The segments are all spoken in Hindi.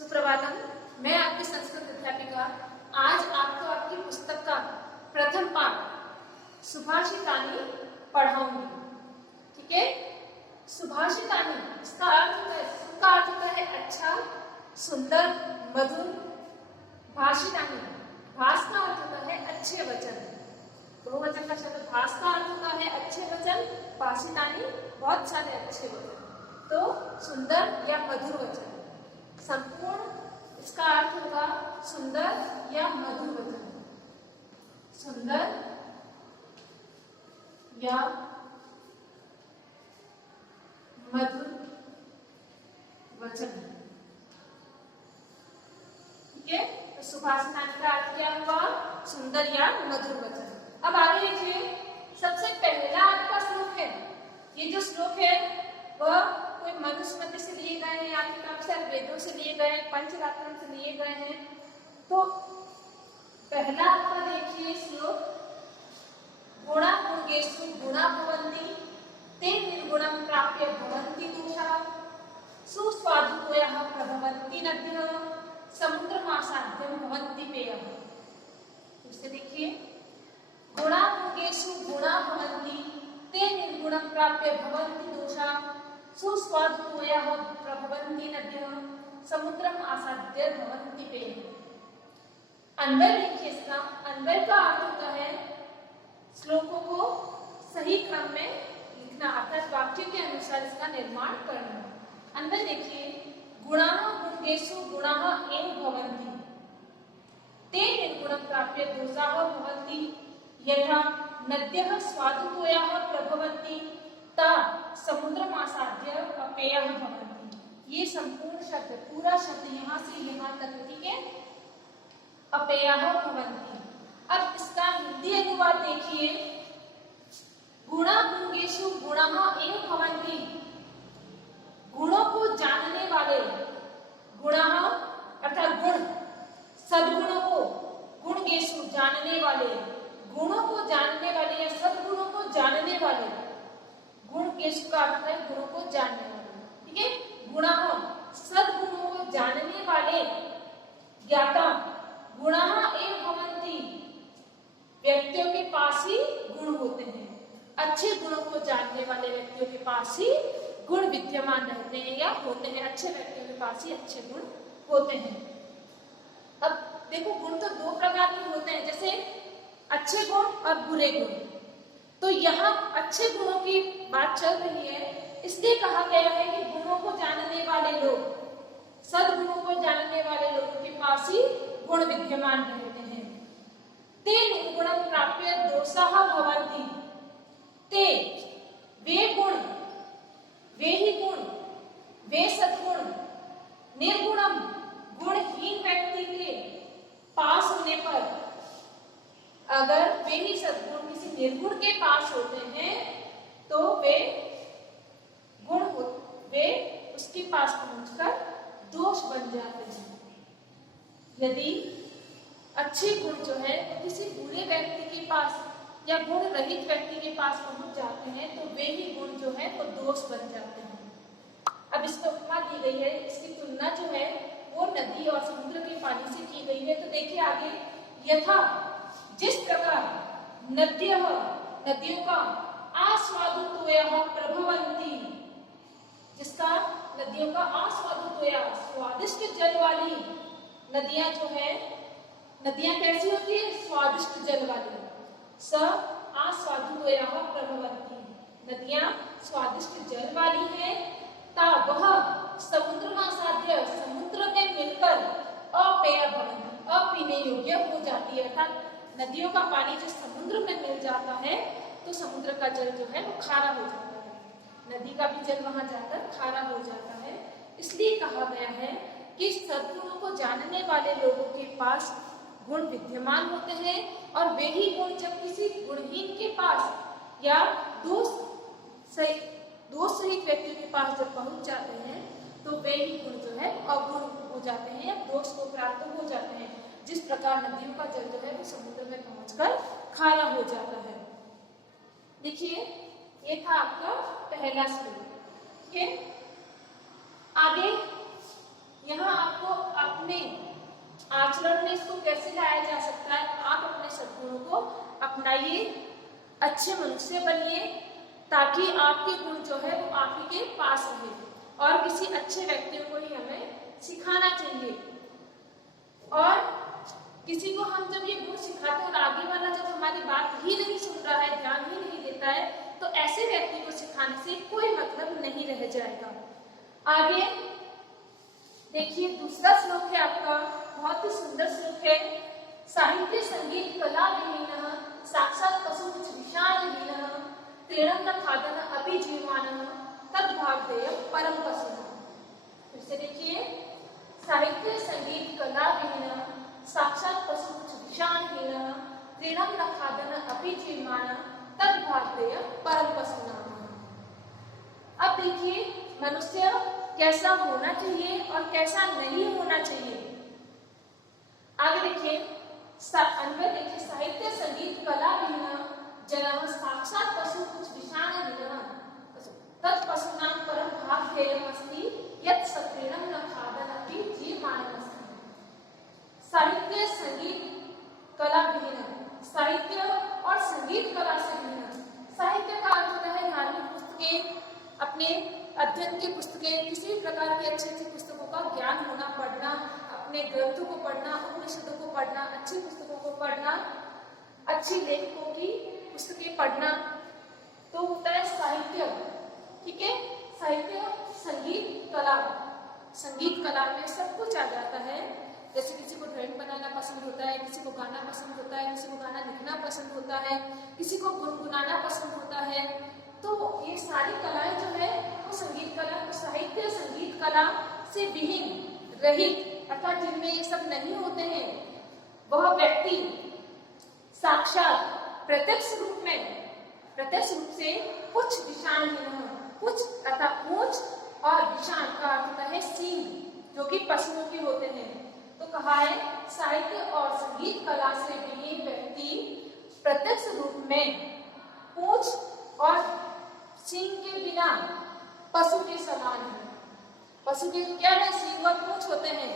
सुप्रभातम। मैं आपकी संस्कृत अध्यापिका आज आपको आपकी पुस्तक का प्रथम पाठ सुभाषितानी पढ़ाऊंगी। ठीक है। सुभाषितानी इसका अर्थ होता है अच्छा, सुंदर, मधुर। भाषितानी, भाष का अर्थ होता है अच्छे वचन। बहुवचन का शब्द भाष का अर्थ होता है अच्छे वचन। भाषितानी बहुत सारे अच्छे वचन, तो सुंदर या मधुर वचन। संपूर्ण इसका अर्थ होगा सुंदर या मधुर वचन। सुंदर या मधुर वचन। ठीक है। तो सुभाषितानी का अर्थ क्या हुआ? सुंदर या मधुर वचन। अब आगे देखिए, सबसे पहला आपका श्लोक है। ये जो श्लोक है वह कोई मनुस्मृति से लिए गए हैं, आपके काफी सारे वेदों से लिए गए हैं, पंचरात्रम से लिए गए हैं। तो पहला आपका देखिए श्लोक, गुणा गुणेषु गुणा भवन्ति ते निर्गुणं प्राप्य भवन्ति दोषाः सुस्वादुतयः प्रभवन्ति नद्यः समुद्रमासाद्यं भवन्ति पेयः। इससे देखिए, गुणा गुणेषु गुणा भवन्ति ते निर्गुणं प्राप्य भवन्ति दोषाः सुस्वादुतयः प्रभवन्ति नद्यः समुद्रम आसाद्य भवन्ति पेयः। अन्वय देखिए, इसका अन्वय का अर्थ होता है श्लोकों को सही क्रम में लिखना, अर्थात वाक्य के अनुसार इसका निर्माण करना। अन्वय देखिए, गुणाः गुणेषु गुणाः एव भवन्ति ते निर्गुणं प्राप्य दोषाः भवन्ति यथा नद्यः स्वादुतोयाः प्रभवन्ति ता समुद्रमासाद्य अपेयः भवन्ति। ये संपूर्ण शब्द, पूरा शब्द यहाँ से यहाँ तक, ठीक है, अपेयः भवन्ति। अब इसका हिंदी अनुवाद देखिए, गुणा गुणेषु गुणाः एव भवन्ति, गुणों को जानने वाले, गुणाः अर्थात गुण, सद्गुणों को, गुणेषु जानने वाले, गुणों को जानने वाले या सद्गुणों को जानने वाले। गुण केशु का अर्थ है गुणों को जानने वाले। ठीक है। गुणाः सद्गुणों को जानने वाले, ज्ञाता, गुणाः एव भवन्ति, व्यक्तियों के पास ही गुण होते हैं। अच्छे गुणों को जानने वाले व्यक्तियों के पास ही गुण विद्यमान रहते हैं या होते हैं। अच्छे व्यक्तियों के पास ही अच्छे गुण होते हैं। अब देखो, गुण तो दो प्रकार के होते हैं, जैसे अच्छे गुण और बुरे गुण। तो यहाँ अच्छे गुणों की बात चल रही है, इसलिए कहा गया है कि गुणों को जानने वाले लोग, सद्गुणों को जानने वाले लोगों के पास ही गुण विद्यमान रहते हैं। ते निर्गुणं प्राप्य दोषाः भवन्ति। ते वे गुण, वे ही गुण, वे सद्गुण, निर्गुणम गुणहीन व्यक्ति के पास होने पर, अगर वे ही सद्गुण किसी निर्गुण के पास होते हैं तो वे गुण, वे उसके पास पहुंचकर दोष बन जाते हैं। यदि अच्छे गुण जो है किसी बुरे व्यक्ति के पास या गुण रहित व्यक्ति के पास पहुंच जाते हैं तो वे ही गुण जो है वो दोष बन जाते हैं। अब इसको उपमा दी गई है, इसकी तुलना जो है वो नदी और समुद्र के पानी से की गई है। तो देखिए आगे, यथा जिस प्रकार नद्यः, नदियों का आस्वादुतोयः प्रभवन्ति, जिसका नदियों का आस्वादुतोया, स्वादिष्ट जल वाली नदियां जो है, नदियां कैसी होती है? स्वादिष्ट जल वाली। स आस्वादुतोयः प्रभवन्ति, नदियां स्वादिष्ट जल वाली है। ता वह समुद्रमासाद्य, समुद्र में मिलकर अपेय भवन्ति, अपीने योग्य हो जाती है। अर्थात नदियों का पानी जो समुद्र में मिल जाता है तो समुद्र का जल जो है वो खारा हो जाता है, नदी का भी जल वहां जाकर खारा हो जाता है। इसलिए कहा गया है कि सद्गुणों को जानने वाले लोगों के पास गुण विद्यमान होते हैं, और वे ही गुण जब किसी गुणहीन के पास या दोष सहित व्यक्तियों के पास जब पहुंच जाते हैं तो वे ही गुण जो है अवगुण हो जाते हैं या दोष को प्राप्त हो जाते हैं। जिस प्रकार नदियों का जल जो है वो समुद्र में पहुंचकर खारा हो जाता है। देखिए, ये था आपका पहला श्लोक। ठीक है। आगे यहाँ आपको अपने आचरण में इसको कैसे लाया जा सकता है, आप अपने सद्गुणों को अपनाइए, अच्छे मनुष्य बनिए, ताकि आपके गुण जो है वो आप ही के पास रहे। और किसी अच्छे व्यक्ति को ही हमें सिखाना चाहिए। और किसी को हम जब ये गुण सिखाते हैं और आगे वाला जब हमारी बात ही नहीं सुन रहा है, ध्यान ही नहीं देता है, तो ऐसे व्यक्ति को सिखाने से कोई मतलब नहीं रह जाएगा। आगे देखिए, दूसरा श्लोक है आपका, बहुत ही सुंदर श्लोक है। साहित्य संगीत कला विहीनः साक्षात् पशुवच विषाणहीनः तृणं न खादन् अपि जीवानः तद्भागधेयं परम पशुनः। फिर से देखिए, साहित्य संगीत कला विहीनः साक्षात् पशुवच विषाणहीनः तृणं न खादन् अपि जीवानः तद्भागधेयं परम पशुनः। अब देखिए, मनुष्य कैसा होना चाहिए और कैसा नहीं होना चाहिए। आगे देखिए, अन्वय देखिए, साहित्य संगीत कला विहीनः जनः साक्षात् पशुवच विषाणहीनः तत्पशूनां परम भागधेयम् अस्ति यत् सतृणं न खादन् अपि जीवमानमस्ति। साहित्य संगीत कला विहीनः, साहित्य और संगीत कला से विहीन। साहित्य का अर्थ होता है धार्मिक पुस्तकें, अपने अध्ययन की पुस्तकें, किसी भी प्रकार की अच्छी पुस्तकों का ज्ञान होना, पढ़ना, अपने ग्रंथों को पढ़ना, उपनिषदों को पढ़ना, अच्छी पुस्तकों को पढ़ना, अच्छी लेखकों की पुस्तकें पढ़ना, तो होता है साहित्य। ठीक है, साहित्य संगीत कला, संगीत कला में सब कुछ आ जाता है। जैसे किसी को ड्राइंग बनाना पसंद होता है, किसी को गाना पसंद होता है, किसी को गाना लिखना पसंद होता है, किसी को गुनगुनाना पसंद होता है, तो ये सारी कलाएं जो है वो संगीत कला, साहित्य संगीत कला से विहीन, रहित, अर्थात जिनमें ये सब नहीं होते हैं, वह व्यक्ति साक्षात प्रत्यक्ष रूप से कुछ विषाणहीन, कुछ अर्थात पूंछ और विषाण का अर्थ होता है सींग, जो कि पशुओं के होते हैं। तो कहा है साहित्य और संगीत कला से विहीन व्यक्ति प्रत्यक्ष रूप में पूंछ और सींग के बिना पशु के समान है। पशु के क्या है, सींग और पूंछ होते हैं,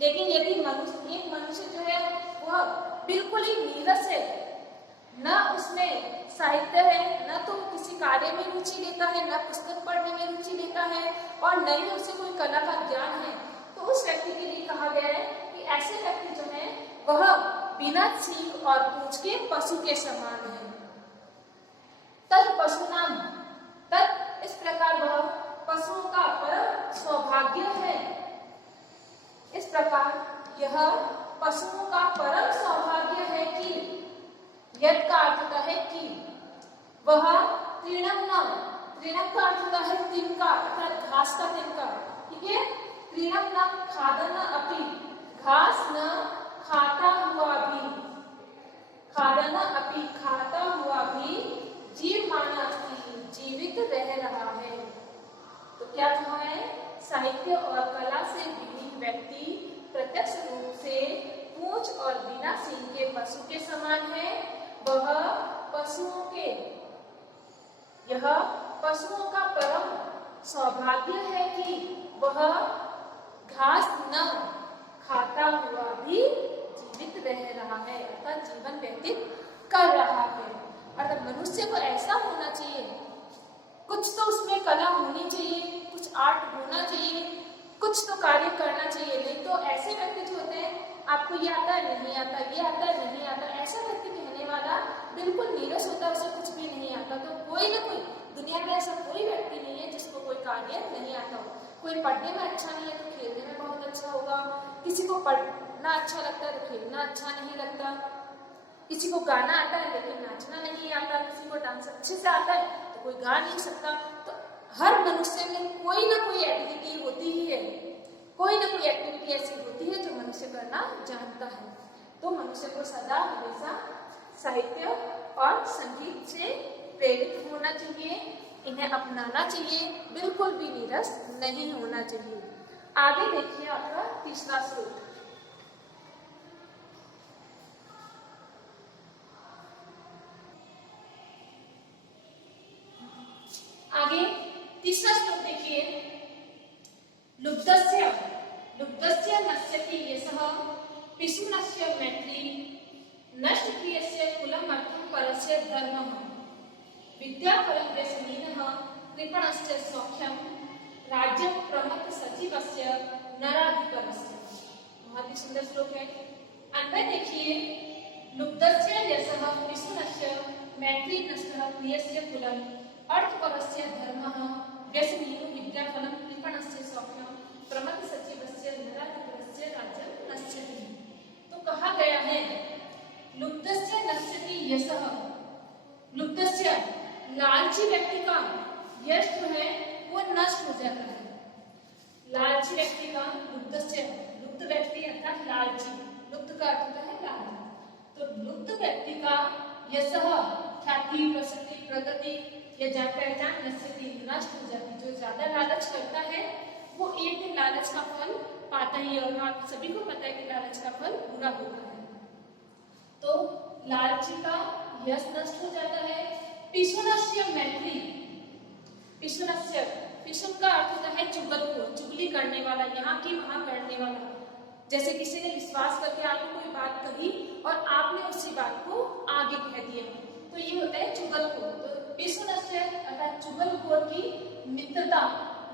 लेकिन यदि एक मनुष्य जो है वह बिल्कुल ही नीरस है, न उसमें साहित्य है, न तो किसी कार्य में रुचि लेता है, न पुस्तक पढ़ने में रुचि लेता है, और न ही उसे कोई कला का ज्ञान है, तो उस व्यक्ति के लिए कहा गया है कि ऐसे व्यक्ति जो है वह बिना सींग और पूंछ के पशु के समान है। तत् पशुनाम, तत् इस प्रकार वह पशुओं का परम सौभाग्य है। इस प्रकार यह पशुओं का परम सौभाग्य है कि यद का अर्थ होता है कि वह तृणम न, तृणम का अर्थ होता है तिनका, अर्थात घास का तिनका। ठीक है, तृणम न खादन अपि, घास न खाता हुआ भी, खादन अपि खाता हुआ भी जीवमाना अस्ति, जीवित रह रहा है। तो क्या कहा है, साहित्य और कला से विहीन व्यक्ति प्रत्यक्ष रूप से पूंछ और बिना सींग के पशु के समान है। वह पशुओं के, यह पशुओं का परम सौभाग्य है कि वह घास न खाता हुआ भी जीवित रह रहा है, अर्थात जीवन व्यतीत कर रहा है। अर्थात मनुष्य को ऐसा होना चाहिए, कुछ तो उसमें कला होनी चाहिए, कुछ आर्ट होना चाहिए, कुछ तो कार्य करना चाहिए। नहीं तो ऐसे व्यक्ति जो होते हैं, आपको ये आता है नहीं आता, ये आता है नहीं आता, ऐसा व्यक्ति कहने वाला बिल्कुल नीरस होता है, उसे कुछ भी नहीं आता। तो कोई ना कोई दुनिया में ऐसा कोई व्यक्ति नहीं है जिसको कोई कार्य नहीं आता हो। कोई पढ़ने में अच्छा नहीं है तो खेलने में बहुत अच्छा होगा, किसी को पढ़ना अच्छा लगता है तो खेलना अच्छा नहीं लगता, किसी को गाना आता है लेकिन नाचना नहीं आता, किसी को डांस अच्छे से आता है तो कोई गा नहीं सकता। तो हर मनुष्य में कोई ना कोई एबिलिटी होती ही है, कोई ना कोई एक्टिविटी ऐसी होती है जो मनुष्य करना जानता है। तो मनुष्य को सदा हमेशा साहित्य और संगीत से प्रेरित होना चाहिए, इन्हें अपनाना चाहिए, बिल्कुल भी नीरस नहीं होना चाहिए। आगे देखिए आपका तीसरा श्लोक। आगे तीसरा श्लोक देखिए, लुब्धस्य लुब्धस्य नश्यति पिशुनस्य मैत्री नष्टक्रियस्य कुलम् अर्थं परस्य धर्मः विद्याफलं व्यसनिनः कृपणस्य सौख्यं राज्यं प्रमथ सचिवस्य नराधिपस्य। बहुत ही सुंदर श्लोक है। अन्वय देखिए, लुब्धस्य यशः पिशुनस्य मैत्री नष्टः क्रियस्य कुलम् अर्थपरस्य धर्मः व्यसनिनो विद्याफलं कृपणस्य सौख्यं प्रमथ सचिवस्य नराधिपस्य राज्यं नश्यति। तो कहा गया है लुब्धस्य नश्यति यशः, लुब्धस्य लालची व्यक्ति का यश जो है वो नष्ट हो जाता है। लालची व्यक्ति का लुब्धस्य, लुब्ध व्यक्ति अर्थात लालची, लुब्ध का अर्थ होता है लालच। तो लुब्ध व्यक्ति का यशः ख्याति प्रसिद्धि प्रगति या जान पहचान नश्यति नष्ट हो जाती। जो ज्यादा लालच करता है वो एक दिन लालच का फल पाता ही है, और आप सभी को पता है कि लालच का फल बुरा होता है। तो लालची का यश नष्ट हो जाता है। पिशुनस्य मैत्री, पिशुनस्य, पिशुन का अर्थ होता है चुगलखोर, चुगली करने वाला, यहाँ की वहां करने वाला। जैसे किसी ने विश्वास करके आपको कोई बात कही और आपने उसी बात को आगे कह दिया, तो ये होता है चुगलखोर। तो पिशुनस्य अर्थात चुगलखोर की मित्रता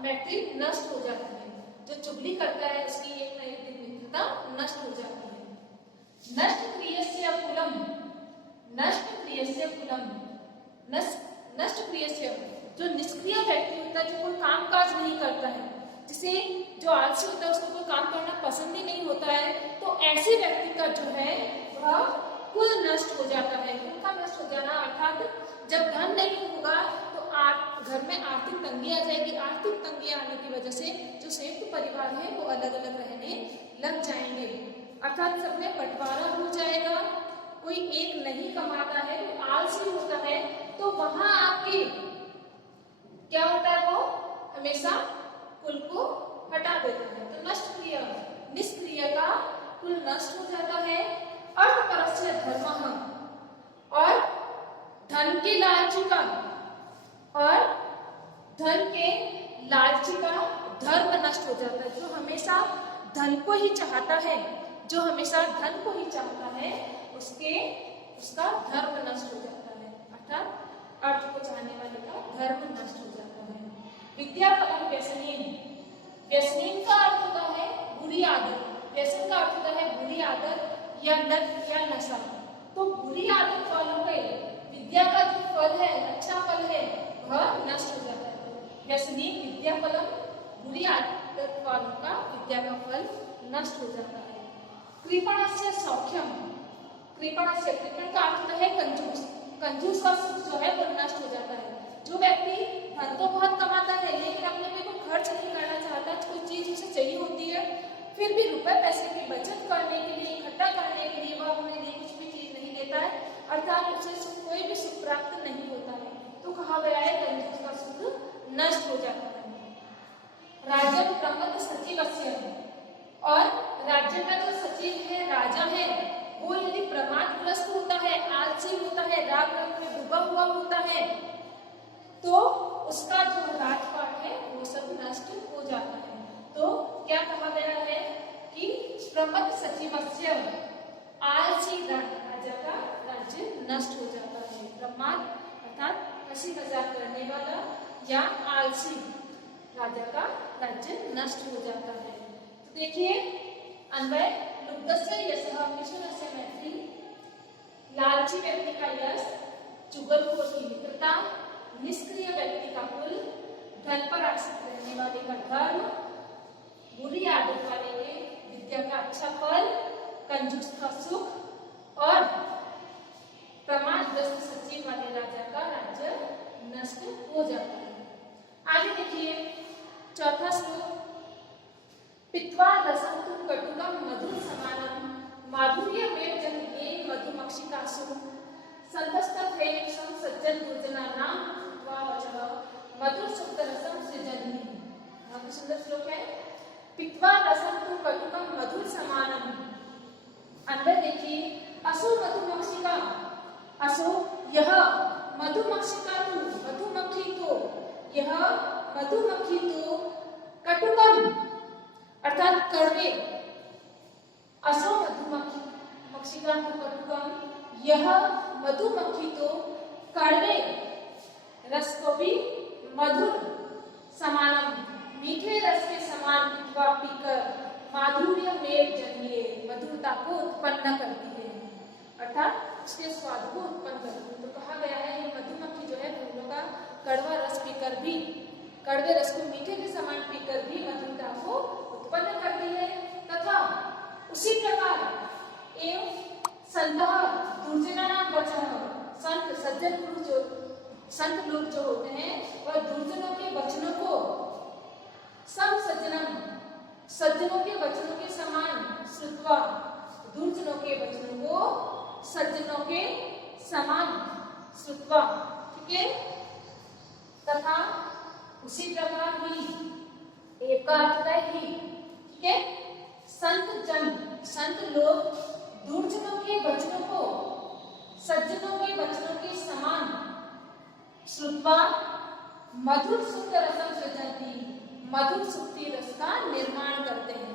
मैत्री नष्ट हो जाती है। जो चुगली करता है उसकी एक न एक दिन मित्रता नष्ट हो जाती है। नष्ट क्रियस्य कुलम, नष्ट क्रियस्य कुलम, नष्ट क्रियस्य जो निष्क्रिय व्यक्ति होता है, जो कोई काम काज नहीं करता है, जिसे जो आलसी होता है उसको कोई काम करना पसंद ही नहीं होता है, तो ऐसे व्यक्ति का जो है वह कुल नष्ट हो जाता है। कुल का नष्ट हो जाना अर्थात जब धन नहीं होगा तो घर में आर्थिक तंगी आ जाएगी। आर्थिक तंगी आने की वजह से जो संयुक्त परिवार है वो अलग अलग रहने लग जाएंगे, अर्थात सब में बंटवारा हो जाएगा। कोई एक नहीं कमाता है, कोई आलसी होता है, तो वहां आपकी क्या होता है, वो हमेशा कुल को हटा देता है। तो नष्ट क्रिय, निष्क्रिय का कुल नष्ट हो जाता है। अर्थपरस्य धर्मः, और धन के लालची का, और धन के लालची का धर्म नष्ट हो जाता है। जो हमेशा धन को ही चाहता है, जो हमेशा धन को ही चाहता है, उसका धर्म नष्ट हो जाता है, अर्थात अर्थ को चाहने वाले का धर्म नष्ट हो जाता है। विद्याफलं व्यसनीन, व्यसनीन का अर्थ होता है बुरी आदत, व्यसन का अर्थ होता है बुरी आदत या लत या नशा। तो बुरी आदत वालों के विद्या का जो फल है, अच्छा फल है, वह नष्ट हो जाता है। व्यसनीन विद्याफलम, बुरी आदत वालों का विद्या का फल नष्ट हो जाता है। कृपणस्य सौख्यम, कृपणस्य, कृपण का अर्थ है कंजूस, कंजूस का सुख जो है वो नष्ट हो जाता है। जो व्यक्ति धन तो बहुत कमाता है लेकिन अपने पे कोई खर्च नहीं करना चाहता, कोई चीज उसे चाहिए होती है, फिर भी रुपए पैसे की बचत करने के लिए, इकट्ठा करने के लिए वह अपने लिए कुछ भी चीज नहीं लेता है, अर्थात उसे कोई भी सुख प्राप्त नहीं होता है। तो कहा गया है कंजूस का सुख नष्ट हो जाता है। राज्य प्रमथ सचिवस्य, और राज्य का जो सचिव है, राजा है, वो यदि प्रमादग्रस्त होता है, आलसी होता है, राग रंग में डूबा हुआ होता है, तो उसका जो राजपाट है वो सब नष्ट हो जाता है। तो क्या कहा गया है कि प्रमथ सचिवस्य, आलसी राजा का राज्य नष्ट हो जाता है। प्रमाद अर्थात हंसी मजाक करने वाला या आलसी राजा का राज्य नष्ट हो जाता है। तो देखिए अन्वय, लुब्धस्य यशः पिशुनस्य मैत्री, लालची व्यक्ति का यश, चुगलखोर की मित्रता, निष्क्रिय व्यक्ति का कुल, धन पर आश्रित रहने वाले का धर्म, बुरी आदत वाले के विद्या का अच्छा फल, कंजूस का सुख, और प्रमादग्रस्त सचिव वाले राजा का राज्य नष्ट हो जाता है। आगे देखिए चौथा श्लोक, पित्वा रसं तु कटुकं मधुर समानं माधुर्यमेव जनिते मधुमक्षिकासु संतस्तथैव सज्जन दुर्जनानां वा वचः मधुर सुक्त रसं सृजन्ति। बहुत सुंदर श्लोक है। पित्वा रसं तु कटुकं मधुर समानं, अन्वय देखिए, असो मधुमक्षिका, असो यह मधुमक्षिका तु, मधुमक्खी तो, यह मधुमक्खी तो कटुकम अर्थात कड़वे, उषिता तु कटुकम, यह मधुमक्खी तो कड़वे रस को भी मधुर समानम, मीठे रस के समान पीवा पीकर माधुर्य में जन्ये, मधुरता को उत्पन्न करती है, अर्थात उसके स्वाद को उत्पन्न करती है। तो कहा गया है ये मधुमक्खी जो है फूलों का कड़वा रस पीकर भी, कड़वे रस को मीठे के समान पीकर भी मधुरता को उत्पन्न करती है। तथा उसी प्रकार एवं संतः दुर्जनानां वचनः, संत सज्जन पुरुष जो संत लोग जो होते हैं वह दुर्जनों के वचनों को सम सज्जनम, सज्जनों के वचनों के समान श्रुत्वा, दुर्जनों के वचनों को सज्जनों के समान श्रुत्वा, ठीक है। तथा उसी प्रकार ही, एक का अर्थ है ही, ठीक है, संत जन, संत लोग दुर्जनों के वचनों को सज्जनों के वचनों के समान श्रुत्वा मधुर सुप्त रसम सृजन्ति, मधुर सुप्ति रस का निर्माण करते हैं,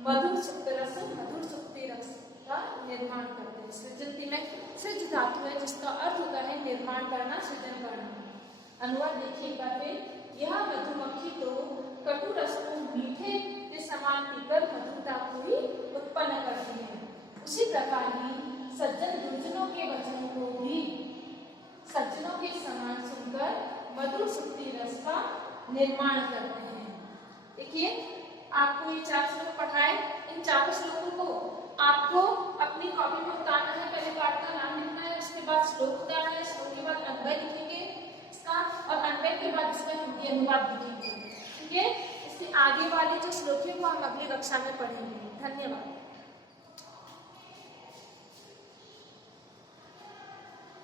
मधुर सुप्त रस, मधुर सुप्ति रस का निर्माण करते हैं। सृजन्ति में सृज धातु है जिसका अर्थ होता है निर्माण करना, सृजन करना। अनुवाद देखिए एक बार फिर, यह मधुमक्खी तो कटु रस को मीठे के समान पीकर मधुरता को ही उत्पन्न करती है, उसी प्रकार ही सज्जन दुर्जनों के वचनों को भी सज्जनों के समान सुनकर मधुर सुप्ति रस का निर्माण करते हैं। देखिए आपको ये 4 श्लोक पढ़ाए, इन 4 श्लोकों को आपको अपनी कॉपी में उतारना है। पहले पाठ का नाम लिखना है, उसके बाद श्लोक उतारना है, श्लोक के बाद अन्वय लिखेंगे इसका, और अन्वय के बाद इसका हिंदी अनुवाद लिखेंगे, ठीक है। इसके आगे वाले जो श्लोक है वो हम अगली कक्षा में पढ़ेंगे। धन्यवाद।